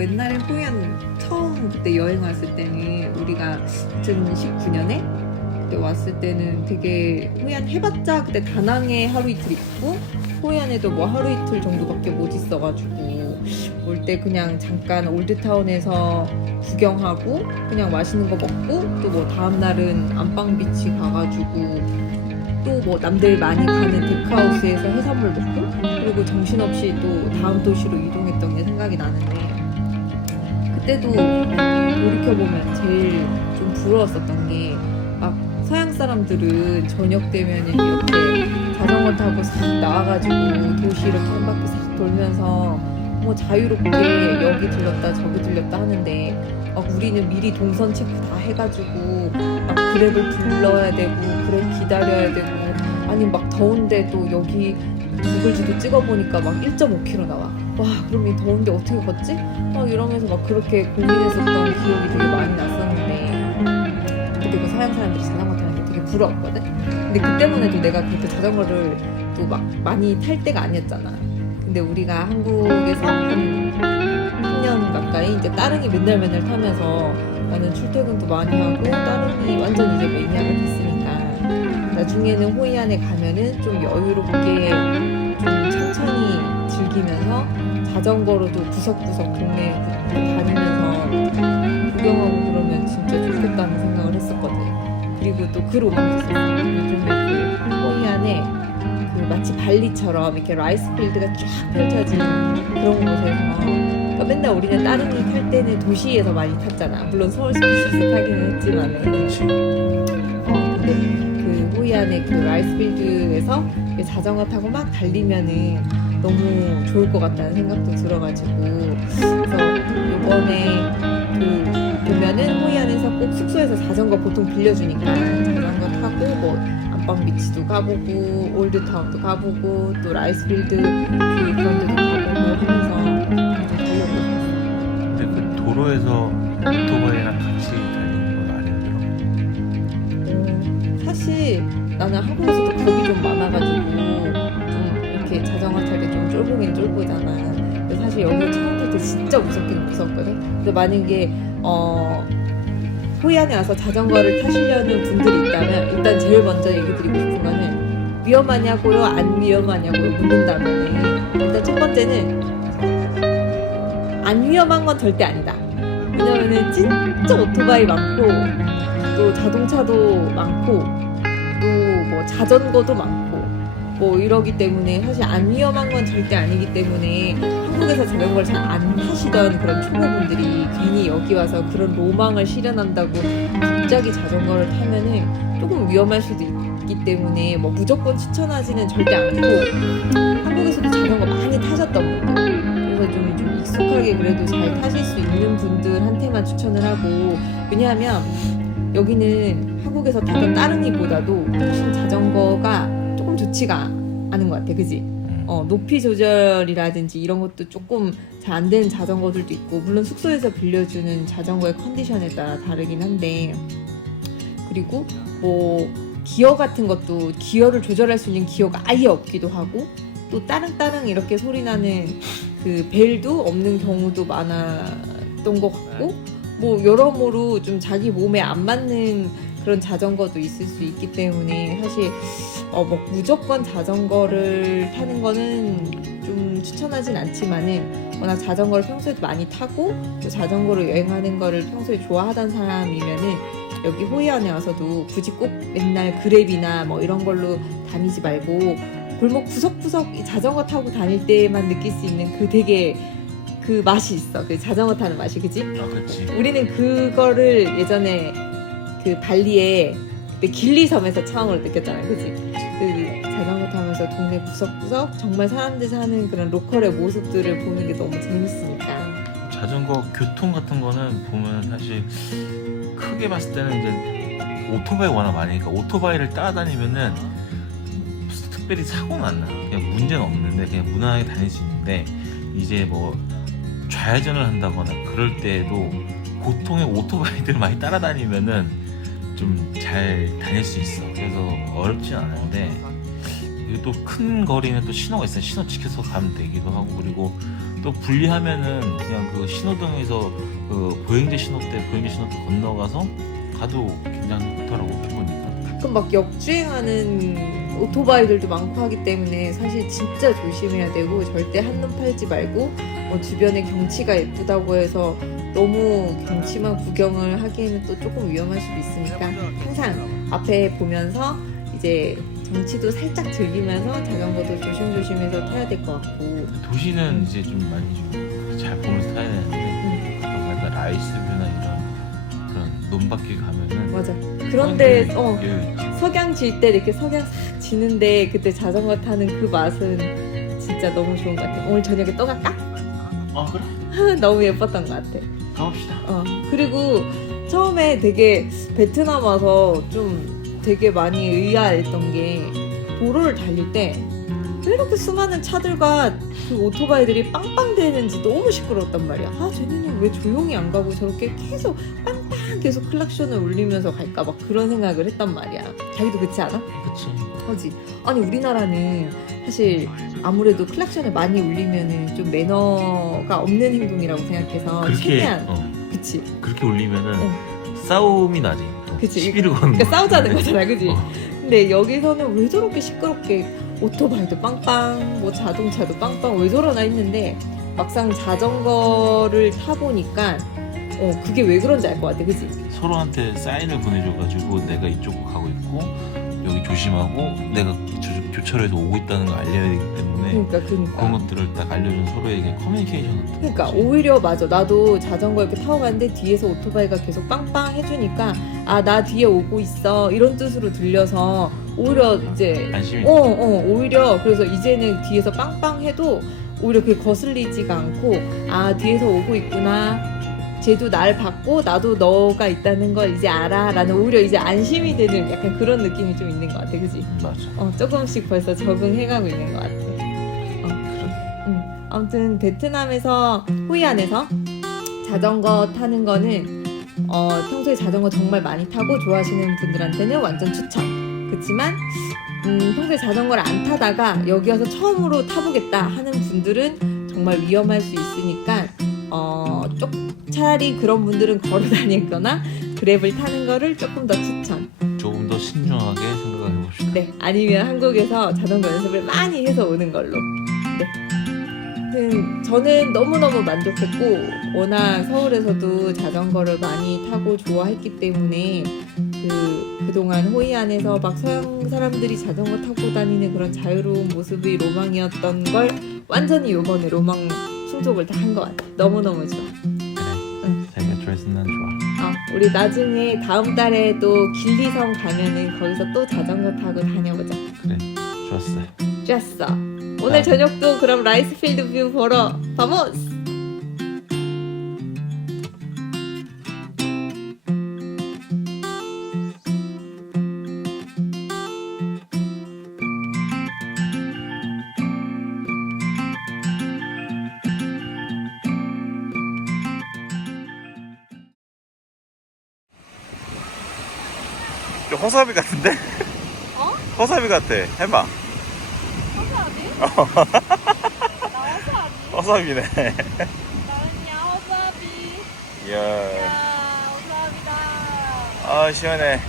옛날에 호이안 처음 그때 여행 왔을 때는 우리가 2019년에 그때 왔을 때는 되게 호이안 해봤자 그때 다낭에 하루 이틀 있고 호이안에도 뭐 하루 이틀 정도밖에 못 있어가지고 올 때 그냥 잠깐 올드타운에서 구경하고 그냥 맛있는 거 먹고 또 뭐 다음날은 안방비치 가가지고 또 뭐 남들 많이 가는 데크하우스에서 해산물 먹고 그리고 정신없이 또 다음 도시로 이동했던 게 생각이 나는데 그때도 돌이켜보면 제일 좀 부러웠었던 게 막 서양 사람들은 저녁 되면은 이렇게 자전거 타고 싹 나와가지고 도시 이렇게 한 바퀴 싹 돌면서 뭐 자유롭게 여기 들렸다 저기 들렸다 하는데 막 우리는 미리 동선 체크 다 해가지고 막 그랩을 불러야 되고 그랩 기다려야 되고 아니 막 더운데 또 여기 구글 지도 찍어보니까 막 1.5km 나와. 와 그럼 이 더운데 어떻게 걷지? 막 이러면서 막 그렇게 고민했었던 기억이 되게 많이 났었는데 그때 그 서양 사람들이 자전거 타는 게 되게 부러웠거든. 근데 그때만 해도 내가 그렇게 자전거를 또 막 많이 탈 때가 아니었잖아. 근데 우리가 한국에서 한 10년 가까이 이제 따릉이 맨날 타면서 나는 출퇴근도 많이 하고 따릉이 완전 이제 매니아가 됐으니까 나중에는 호이안에 가면은 좀 여유롭게 좀 천천히 즐기면서 자전거로도 구석구석 동네 다니면서 구경하고 그러면 진짜 좋겠다는 생각을 했었거든. 그리고 또 그 로망도 있었어. 요즘에 그 호이안에 그 마치 발리처럼 이렇게 라이스 필드가 쫙 펼쳐진 그런 곳에서 그러니까 맨날 우리는 따릉이 탈 때는 도시에서 많이 탔잖아. 물론 서울 스피시스 타기는 했지만은 근데 그 호이안의 그 라이스 필드에서 자전거 타고 막 달리면은 너무 좋을 것 같다는 생각도 들어가지고 그래서 이번에 그 보면은 호이안에서 꼭 숙소에서 자전거 보통 빌려주니까 자전거 타고 뭐 안방비치도 가보고 올드타운도 가보고 또 라이스필드 그런 데도 가보고 하면서 달려보고 있었어. 근데 그 도로에서 오토바이랑 같이 달리는 건 안 힘들어? 사실 나는 한국에서도 겁이 좀 많아가지고 좀 이렇게 자전거 탈 때 좀 쫄보긴 쫄보잖아. 근데 사실 여기 처음 탈 때 진짜 무섭긴 무섭거든. 근데 만약에 호이안에 와서 자전거를 타시려는 분들이 있다면 일단 제일 먼저 얘기 드리고 싶은 거는 위험하냐고요 안 위험하냐고요 묻는다면 일단 첫 번째는 안 위험한 건 절대 아니다. 왜냐면은 진짜 오토바이 많고 또 자동차도 많고 또 뭐 자전거도 많고 뭐 이러기 때문에 사실 안 위험한 건 절대 아니기 때문에 한국에서 자전거를 잘 안 타시던 그런 초보분들이 괜히 여기 와서 그런 로망을 실현한다고 갑자기 자전거를 타면은 조금 위험할 수도 있기 때문에 뭐 무조건 추천하지는 절대 않고 한국에서도 자전거 많이 타셨던 분들 그래서 좀 익숙하게 그래도 잘 타실 수 있는 분들한테만 추천을 하고 왜냐하면 여기는 한국에서 타던 따릉이보다도 훨씬 자전거가 조금 좋지가 않은 것 같아 그지? 높이 조절이라든지 이런 것도 조금 잘 안 되는 자전거들도 있고 물론 숙소에서 빌려주는 자전거의 컨디션에 따라 다르긴 한데 그리고 뭐 기어 같은 것도 기어를 조절할 수 있는 기어가 아예 없기도 하고 또 따릉따릉 이렇게 소리 나는 그 벨도 없는 경우도 많았던 것 같고 뭐 여러모로 좀 자기 몸에 안 맞는 그런 자전거도 있을 수 있기 때문에 사실 뭐 무조건 자전거를 타는 거는 좀 추천하진 않지만은 워낙 자전거를 평소에도 많이 타고 또 자전거로 여행하는 거를 평소에 좋아하던 사람이면은 여기 호이안에 와서도 굳이 꼭 맨날 그랩이나 뭐 이런 걸로 다니지 말고 골목 구석구석 자전거 타고 다닐 때만 느낄 수 있는 그 되게 그 맛이 있어. 그 자전거 타는 맛이 그지? 그치. 우리는 그거를 예전에 그 발리에 그때 길리섬에서 처음으로 느꼈잖아 그치? 그 자전거 타면서 동네 구석구석 정말 사람들 사는 그런 로컬의 모습들을 보는 게 너무 재밌으니까 자전거 교통 같은 거는 보면 사실 크게 봤을 때는 이제 오토바이 워낙 많으니까 오토바이를 따라다니면은 특별히 사고는 안 나. 그냥 문제는 없는데 그냥 무난하게 다닐 수 있는데 이제 뭐 좌회전을 한다거나 그럴 때도 보통의 오토바이들 많이 따라다니면은 좀 잘 다닐 수 있어. 그래서 어렵진 않은데 또 큰 거리는 또 신호가 있어요. 신호 지켜서 가면 되기도 하고 그리고 또 분리하면은 그냥 그 신호등에서 그 보행자 신호 때 건너가서 가도 괜찮더라고 충분히. 가끔 막 역주행하는 오토바이들도 많고 하기 때문에 사실 진짜 조심해야 되고 절대 한눈 팔지 말고 뭐 주변의 경치가 예쁘다고 해서 너무 경치만 구경을 하기에는 또 조금 위험할 수도 있으니까 항상 앞에 보면서 이제 정치도 살짝 즐기면서 자전거도 조심조심해서 타야 될 것 같고. 도시는 이제 좀 많이 좀 잘 보면서 타야 되는데 약간 라이스뷰나 이런 그런 논밭길 가면은 맞아. 그런데 여유 석양 질 때 이렇게 석양 싹 지는데 그때 자전거 타는 그 맛은 진짜 너무 좋은 것 같아. 오늘 저녁에 또 갈까? 그래? 너무 예뻤던 것 같아. 가봅시다. 그리고 처음에 되게 베트남 와서 좀 되게 많이 의아했던 게 도로를 달릴 때 왜 이렇게 수많은 차들과 그 오토바이들이 빵빵대는지 너무 시끄러웠단 말이야. 쟤네는 왜 조용히 안 가고 저렇게 계속 빵빵 계속 클락션을 울리면서 갈까 막 그런 생각을 했단 말이야. 자기도 그렇지 않아? 그치. 그지. 아니 우리나라는 사실 아무래도 클락션을 많이 울리면은 좀 매너가 없는 행동이라고 생각해서 그렇게 최대한 그치. 그렇게 울리면은 싸움이 나지. 또 그치. 시비를 거는 그러니까 싸우자는 거잖아, 그지? 어. 근데 여기서는 왜 저렇게 시끄럽게 오토바이도 빵빵, 뭐 자동차도 빵빵 왜 저러나 했는데 막상 자전거를 타보니까 그게 왜 그런지 알 것 같아, 그지? 서로한테 사인을 보내줘가지고 내가 이쪽으로 가고 있고 여기 조심하고 내가 교차로에서 오고 있다는 걸 알려야 되기 때문에 그러니까. 그런 것들을 딱 알려준 서로에게 커뮤니케이션 같은 그러니까 거지. 오히려 맞아. 나도 자전거 이렇게 타고 가는데 뒤에서 오토바이가 계속 빵빵 해주니까 나 뒤에 오고 있어 이런 뜻으로 들려서 오히려 이제 안심이 오히려 그래서 이제는 뒤에서 빵빵 해도 오히려 그게 거슬리지가 않고 뒤에서 오고 있구나. 쟤도 날 봤고 나도 너가 있다는 걸 이제 알아 라는 오히려 이제 안심이 되는 약간 그런 느낌이 좀 있는 것 같아, 그지? 맞아. 조금씩 벌써 적응해가고 있는 것 같아. 아무튼 베트남에서 호이안에서 자전거 타는 거는 평소에 자전거 정말 많이 타고 좋아하시는 분들한테는 완전 추천. 그렇지만 평소에 자전거를 안 타다가 여기 와서 처음으로 타보겠다 하는 분들은 정말 위험할 수 있으니까 차라리 그런 분들은 걸어 다니거나 그랩을 타는 거를 조금 더 추천. 조금 더 신중하게 생각을 해봅시다. 네, 아니면 한국에서 자전거 연습을 많이 해서 오는 걸로. 네. 저는 너무너무 만족했고 워낙 서울에서도 자전거를 많이 타고 좋아했기 때문에 그동안 호이안에서 막 서양 사람들이 자전거 타고 다니는 그런 자유로운 모습이 로망이었던 걸 완전히 요번에 로망 충족을 다 한 것 같아. 너무너무 좋아. 그래. 자기가 좋아했으면 난 좋아. 우리 나중에 다음 달에 또 길리섬 가면은 거기서 또 자전거 타고 다녀보자. 그래. 좋았어. 좋았어. 오늘 저녁도 그럼 라이스필드 뷰 보러 바모스! 좀 허사비 같은데? 허사비 같아. 해봐. 허사비? 나 허사비? 허사비네. 나는야 허사비. 이야. 야, 허사비다. 시원해.